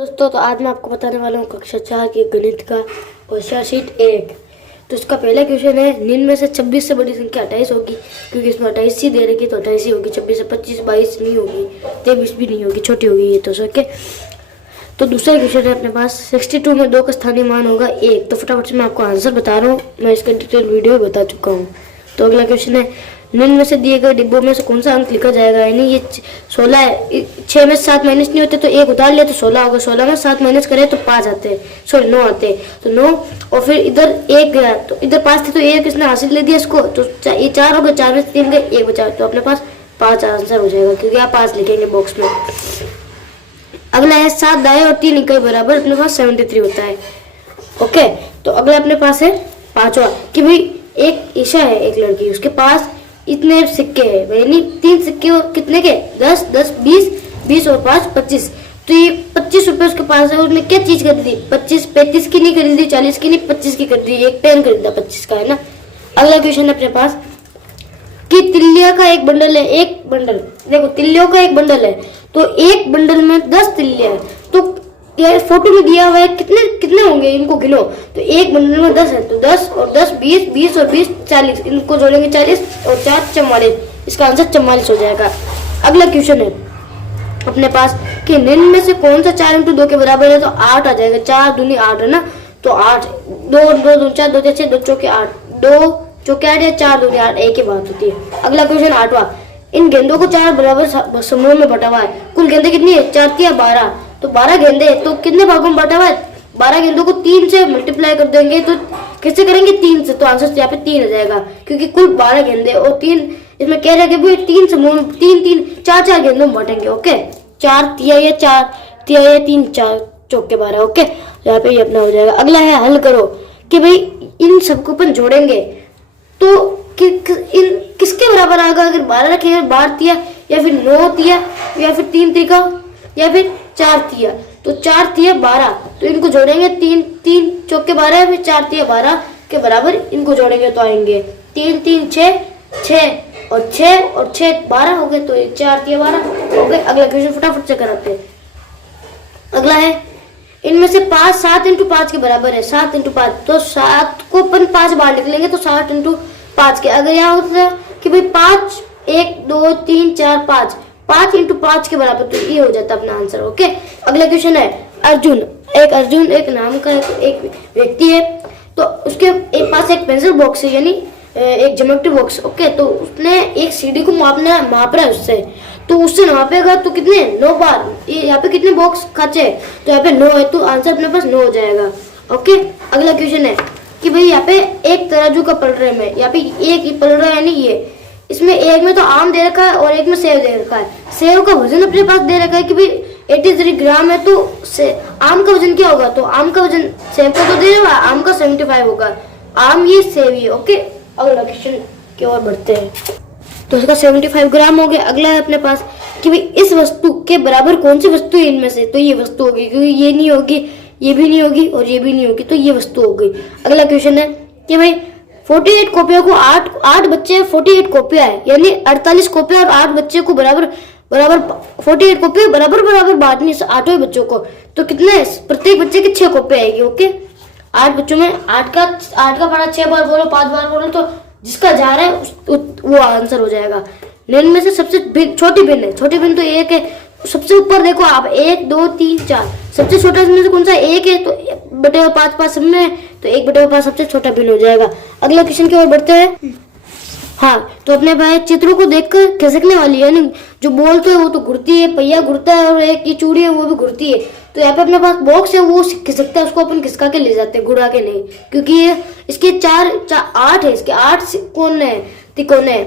दोस्तों तो आज मैं आपको बताने वाला हूँ कक्षा 4 की गणित का क्वेश्चन शीट 1। तो इसका पहला क्वेश्चन है, निम्न में से 26 से बड़ी संख्या 28 होगी, क्योंकि इसमें 28 ही दे रखी तो 28 ही होगी। 26 से 25 22 नहीं होगी, 23 भी नहीं होगी, छोटी होगी ये तो ओके। तो दूसरा क्वेश्चन है अपने पास, 62 में 2 का स्थानीय मान होगा 1। तो फटाफट से मैं आपको आंसर बता रहा हूँ, मैं इसका डिटेल वीडियो बता चुका हूँ। तो अगला क्वेश्चन है, निम्न में से दिए गए डिब्बों में से कौन सा अंक लिखा जाएगा। यानी ये 16 है, 6 में 7 माइनस नहीं होते तो 1 उतार लिया तो 16 होगा। 16 में 7 माइनस करें तो 5 आते हैं, सॉरी 9 आते हैं, तो 9। और फिर इधर 1 गया तो इधर 5 थे तो 1 किसने हासिल ले दिया इसको, तो ये 4 हो गए, 4 में 3 गए, 1 बचा, तो अपने पास 5 आंसर हो जाएगा, क्योंकि आप 5 लिखेंगे बॉक्स में। अगला है 7 दाएं और 3 इकाई बराबर अपने पास 73 होता है। ओके, तो अगला अपने पास है पांचवा, कि भाई एक ईशा है, एक लड़की, उसके पास इतने सिक्के हैं, यानी 3 सिक्के और कितने के 10 10 20 20 और 5 25। तो ये 25 रुपए उसके पास है, उसने क्या चीज खरीदी, 25 35 की नहीं खरीदी, 40 की नहीं, 25 की खरीदी, एक पेन खरीदा 25 का, है ना। अगला क्वेश्चन है अपने पास कि तिल्लिया का एक बंडल है, एक बंडल देखो तिल्लियों का एक बंडल है, तो एक बंडल में 10 तिल्लियां है, तो ये फोटो में दिया हुआ है, कितने कितने होंगे इनको गिनो। तो एक बंडल में 10 है, तो 10 और 10 20 20 और 20 40, इनको जोड़ेंगे 40 और 4 44, इसका आंसर 44 हो जाएगा। अगला क्वेश्चन है अपने पास कि निम्न में से कौन सा 4 इंटू 2 के बराबर है, तो 8 आ जाएगा। 4 दूनी 8 है ना, तो 8 2 2 2 4 2 6 2 चौके 8, 2 चौके 8 या 4 दूनी 8, एक ही बात होती है। अगला क्वेश्चन 8वां, इन गेंदों को 4 बराबर समूह में बटा हुआ है, कुल गेंदे कितनी है, 4 या 12, तो 12 गेंदे, तो कितने भागों में बटा हुआ है, 12 गेंदों को 3 से मल्टीप्लाई कर देंगे, तो किससे करेंगे 3 से, तो आंसर यहाँ पे 3 आ जाएगा, क्योंकि कुल 12 गेंदे और 3 इसमें कह रहे हैं कि 3 समूह में 3 3 4 4 गेंदों में बांटेंगे। ओके, 4 तिया या 4 तिया या 3 4 चौके 12। ओके, यहाँ पे ये अपना हो जाएगा। अगला है हल करो, कि भाई इन सबको अपन जोड़ेंगे तो किसके बराबर आएगा, अगर 12 रखेंगे 12 तिया या फिर 9 तिया या फिर 3 तिका या फिर 4 तिया, तो 4 तिया 12, तो इनको जोड़ेंगे 3 3 चौके 12 या फिर 4 तिया 12 के बराबर इनको जोड़ेंगे तो आएंगे 3 3 6 6 और 6 और 6 12 हो गए, तो 4 तिया 12 हो गए। अगला क्वेश्चन फटाफट से कराते हैं। अगला है इनमें से 5 7 इंटू 5 के बराबर है, 7 इंटू 5, तो 7 को अपन 5 बार लिख लेंगे, तो 7 इंटू 5 के, अगर यहाँ होता कि भाई 5 1 2 3 4 5 5 इंटू 5 के बराबर, तो ये हो जाता अपना आंसर। ओके, अगला क्वेश्चन है अर्जुन, एक नाम का एक व्यक्ति है, तो उसके एक पास एक पेंसिल बॉक्स है, यानी एक ज्योमेट्री बॉक्स। ओके, तो उसने एक सीढ़ी को माप रहा है उससे, तो उससे नापेगा तो कितने 9 बार, ये यहाँ पे कितने बॉक्स खाचे, तो यहाँ पे 9 है, तो आंसर अपने पास 9 हो जाएगा। ओके, अगला क्वेश्चन है कि भाई यहाँ पे एक तराजू का पल रहे में, यहाँ पे एक ही पल रहा है, यानी ये इसमें एक में तो आम दे रखा है और एक में सेव दे रखा है। सेव का वजन अपने पास दे रखा है कि भाई 83 ग्राम है, तो आम का वजन क्या होगा, तो आम का वजन सेव का तो दे रहा है, आम का 75 होगा, आम ये सेव ही। ओके, अगला क्वेश्चन की ओर बढ़ते हैं, तो इसका 75 ग्राम हो गया। अगला है अपने पास कि भाई इस वस्तु के बराबर कौन सी वस्तु है इनमें से, तो ये वस्तु होगी, क्योंकि ये नहीं होगी, ये भी नहीं होगी और ये भी नहीं होगी, तो ये वस्तु हो गई। अगला क्वेश्चन है कि भाई 48 कॉपियों को 8 बच्चे 48 कॉपियां है, यानी 48 कॉपियां और 8 बच्चे को बराबर 48 कॉपियां बराबर बांटनी 8 बच्चों को, तो कितने प्रत्येक बच्चे की 6 कॉपियां आएगी। ओके, 8 बच्चों में 8 का पढ़ा 6 बार बोलो 5 बार बोलो, तो जिसका जा रहा है वो आंसर हो जाएगा। निम्न में से सबसे छोटी पिन है, छोटी पिन तो एक है, सबसे ऊपर देखो आप 1 2 3 4, सबसे छोटा इसमें से कौन सा एक है, तो बटे 5 5 सब में, तो 1/5 सबसे छोटा पिन हो जाएगा। अगला क्वेश्चन की ओर बढ़ते हैं। हाँ, तो अपने भाई चित्रों को देखकर खिसकने वाली है, यानी जो बॉल तो है वो तो घुरती है, पहिया घुरता है, और एक ये चूड़ी है वो भी घुरती है, तो यहाँ पे अपने पास बॉक्स है वो खिसकता है, उसको अपन खिसका के ले जाते हैं, घुरा के नहीं, क्योंकि ये इसके 8 है, इसके 8 कोने है, तिकोने है,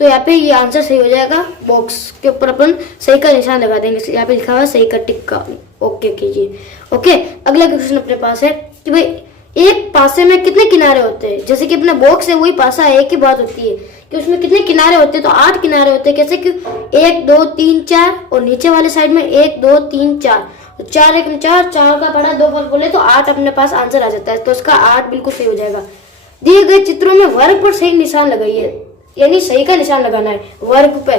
तो यहाँ पे ये आंसर सही हो जाएगा। बॉक्स के ऊपर अपन सही का निशान लगा देंगे, यहाँ पे लिखा हुआ है सही का टिक्का, ओके कीजिए। ओके, अगला क्वेश्चन अपने पास है कि भाई एक पासे में कितने किनारे होते हैं, जैसे कि अपना बॉक्स है वही पासा है, एक ही बात होती है कि उसमें कितने किनारे होते हैं, तो 8 किनारे होते हैं, कैसे कि 1 2 3 4 और नीचे वाले साइड में 1 2 3 4, तो 4 1 4 का पढ़ा 2 बार बोले तो 8 अपने पास आंसर आ जाता है, तो इसका 8 बिल्कुल सही हो जाएगा। दिए गए चित्रों में वर्ग पर सही निशान लगाइए, यानी सही का निशान लगाना है वर्ग पे।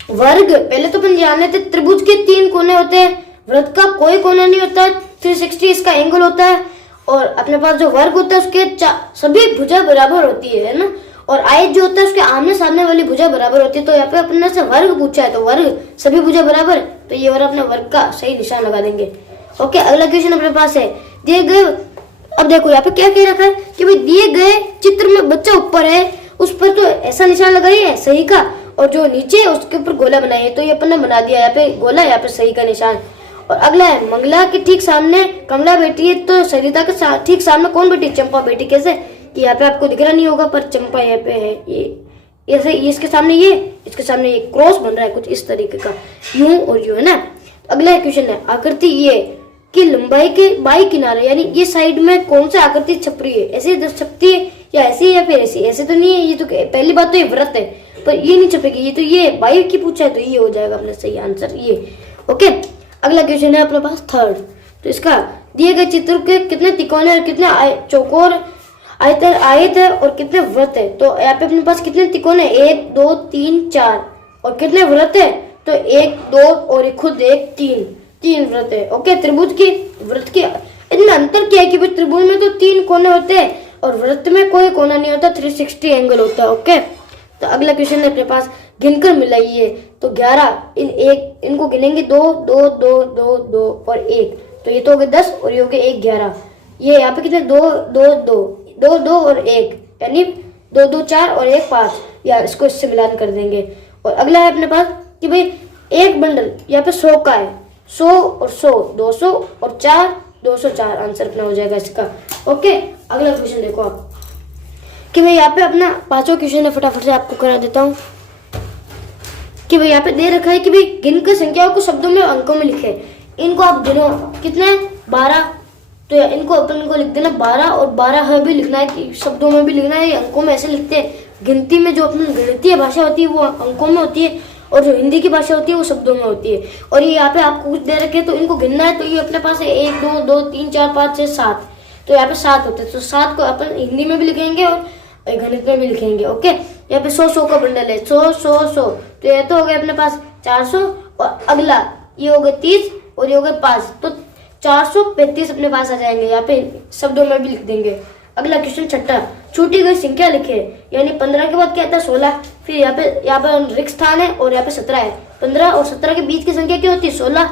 वर्ग पहले तो अपन जान लेते त्रिभुज के 3 कोने होते हैं, वृत्त का कोई कोना नहीं होता है, 360 इसका एंगल होता है, और अपने पास जो वर्ग होता है उसके सभी भुजा बराबर होती है ना, और आयत जो होता है उसके आमने सामने वाली भुजा बराबर होती है। तो यहाँ पे अपने से वर्ग पूछा है, तो वर्ग सभी भुजा बराबर, तो ये वाला अपने वर्ग का सही निशान लगा देंगे। ओके, अगला क्वेश्चन अपने पास है, दिए गए, अब देखो यहाँ पे क्या कह रखा है कि भाई दिए गए चित्र में बच्चा ऊपर है, उस पर तो ऐसा निशान लगाइए सही का, और जो नीचे है उसके ऊपर गोला बनाइए। तो ये अपन ने बना दिया, यहाँ पे गोला, यहाँ पे सही का निशान। और अगला है, मंगला के ठीक सामने कमला बैठी है, तो सरिता के ठीक सामने कौन बैठी? चंपा बैठी। कैसे कि यहाँ पे आपको दिख रहा नहीं होगा, पर चंपा यहाँ पे है, ये ऐसे, इसके सामने ये, इसके सामने ये क्रॉस बन रहा है कुछ इस तरीके का, यूं और यूं, है ना। अगला क्वेश्चन है, आकृति ये की लंबाई के बाई किनारे, यानी ये साइड में कौन सा आकृति छप रही है? ऐसे छपती है या ऐसी है या फिर ऐसी? ऐसे तो नहीं है, ये तो पहली बात तो ये व्रत है, पर ये नहीं छपेगी, ये तो ये बाई की पूछा है, तो ये हो जाएगा अपना सही आंसर ये। ओके, अगला क्वेश्चन है अपने पास थर्ड, तो इसका दिए गए चित्र के कितने तिकोने और कितने चौकोर आयत है और कितने वृत्त है? तो यहाँ पे अपने पास कितने तिकोने? 1 2 3 4, और कितने वृत्त है? तो 1 2 और खुद 1 3 वृत्त है। ओके, त्रिभुज की वृत्त के इतना अंतर क्या है कि त्रिभुज में तो 3 कोने होते हैं और वृत्त में कोई कोना नहीं होता, 360 एंगल होता है। ओके, तो अगला क्वेश्चन है अपने पास, गिनकर मिलाइए। तो 11, इनको गिनेंगे 2 2 2 2 2 और 1, तो ये तो हो गए 10 और ये हो गए 1 11। ये यहाँ पे कितने 2 2 2 2 2 और 1, यानी 2 2 4 और 1 5, या इसको इससे मिलान कर देंगे। और अगला है अपने पास कि भाई एक बंडल यहाँ पे 100 का है, 100 और 100 200 और 4 204, आंसर अपना हो जाएगा इसका। ओके, अगला क्वेश्चन देखो आप कि भाई यहाँ पे अपना पांचों क्वेश्चन है, फटाफट से आपको करा देता हूँ कि भाई यहाँ पे दे रखा है कि भाई गिनकर संख्याओं को शब्दों में अंकों में लिखे। इनको आप गिनो, कितने 12, तो इनको अपन को लिख देना 12, और 12 है भी लिखना है कि शब्दों में भी लिखना है, अंकों में ऐसे लिखते हैं। गिनती में जो अपनी गणितीय भाषा होती है वो अंकों में होती है, और जो हिंदी की भाषा होती है वो शब्दों में होती है। और ये यहाँ पे आपको कुछ दे रखे तो इनको गिनना है, तो ये अपने पास है 1 2 2 3 4 5 6 7, तो यहाँ पे 7 होते हैं, तो 7 को अपन हिंदी में भी लिखेंगे और गणित में भी लिखेंगे। ओके, यहाँ पे 100 का बंडल है, 100 तो ये तो हो गया अपने पास 400, और अगला ये हो गया 30 और ये हो गया 5, तो 435 अपने पास आ जाएंगे, यहाँ पे शब्दों में भी लिख देंगे। अगला क्वेश्चन छठा, छूटी गई संख्या लिखे, यानी 15 के बाद क्या आता है 16, फिर यहाँ पे रिक्त स्थान है और यहाँ पे 17 है। 15 और 17 के बीच की संख्या क्या होती है 16,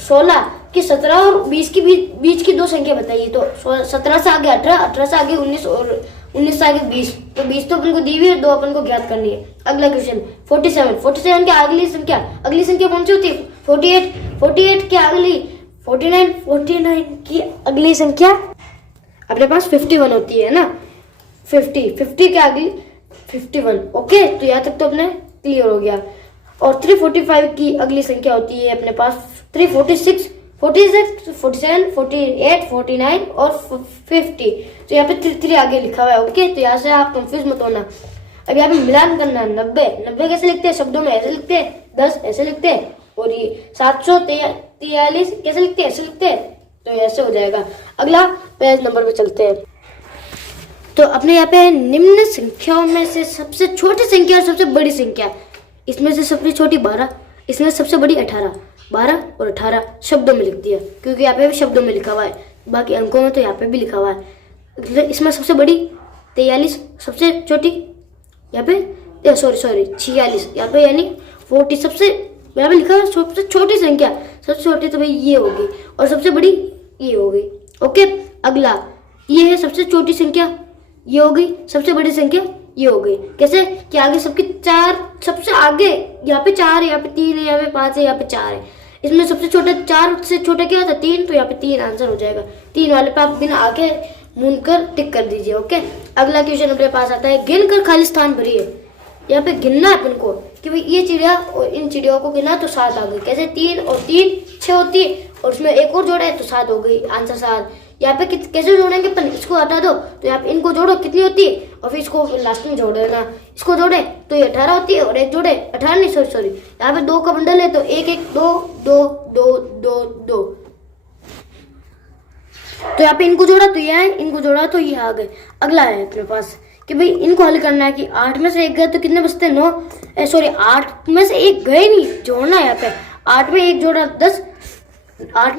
16 की 17 और 20 की बीच की दो संख्या बताइए। तो 17 से आगे 18, 18 से आगे 19 और 19 से आगे 20, तो 20 तो अपन को दी हुई है, 2 अपन को ज्ञात करनी है। अगला क्वेश्चन 47 की अगली संख्या कौन सी होती है 48 की अगली 49 की अगली संख्या अपने पास 51 होती है ना, 50 के अगली 51। ओके, तो यहाँ तक तो अपने क्लियर हो गया। और 345 की अगली संख्या होती है अपने पास 346, 46, 47, 48, 49 और 50, तो यहाँ पे 3 आगे लिखा हुआ है। ओके, तो यहाँ से आप कंफ्यूज मत होना। अब यहाँ पे मिलान करना है 90 कैसे लिखते हैं शब्दों में, ऐसे लिखते हैं, 10 ऐसे लिखते हैं, और ये 743 कैसे लिखते हैं, ऐसे लिखते हैं, तो ऐसे हो जाएगा। अगला पेज नंबर पे चलते हैं। तो अपने यहाँ पे निम्न संख्याओं में से सबसे छोटी संख्या और सबसे बड़ी संख्या, इसमें से सबसे छोटी 12, इसमें सबसे बड़ी 18, 12 और 18 शब्दों में लिख दिया, क्योंकि यहाँ पे भी शब्दों में लिखा हुआ है, बाकी अंकों में तो यहाँ पे भी लिखा हुआ है। इसमें सबसे बड़ी 43, सबसे छोटी यहाँ पे सॉरी 46, यहाँ पे यानी 40, सबसे यहाँ पे लिखा है सबसे छोटी संख्या, सबसे छोटी तो भाई ये होगी और सबसे बड़ी ये होगी। ओके, अगला ये है सबसे छोटी संख्या ये होगी, सबसे बड़ी संख्या ये हो गई। कैसे कि आगे सबके 4, सबसे आगे यहाँ पे 4 है, यहाँ पे 3 है, यहाँ पे 5 है, यहाँ पे 4 है। इसमें सबसे छोटा 4 से छोटा क्या होता है 3, तो यहाँ पे 3 आंसर हो जाएगा। 3 वाले पे आप बिना आगे मूंदकर टिक कर दीजिए। ओके, अगला क्वेश्चन अपने पास आता है, गिन कर खाली स्थान भरिए। यहाँ पे गिनना है अपन को कि भाई ये चिड़िया और इन चिड़ियों को गिना तो 7 आ गई। कैसे 3 और 3 6 होती है, और उसमें एक और जोड़ा है तो 7 हो गई, आंसर 7। यहाँ पे कैसे जोड़ेंगे अपन, इसको हटा दो तो यहाँ पे इनको जोड़ो कितनी होती है, और फिर इसको लास्ट में जोड़ देना। इसको जोड़े तो ये 18 होती है, और एक जोड़े 18 नहीं सॉरी यहाँ पे 2 का बंडल है तो 1 1 2 2 2 2 2, तो यहाँ पे इनको जोड़ा तो ये आए, इनको जोड़ा तो ये आ गए। अगला है अपने पास कि भाई इनको हल करना है कि 8 में से 1 गए तो कितने बचते हैं 9, सॉरी 8 में से 1 गए नहीं, जोड़ना है यहाँ पे। 8 में 1 जोड़ा 10, 8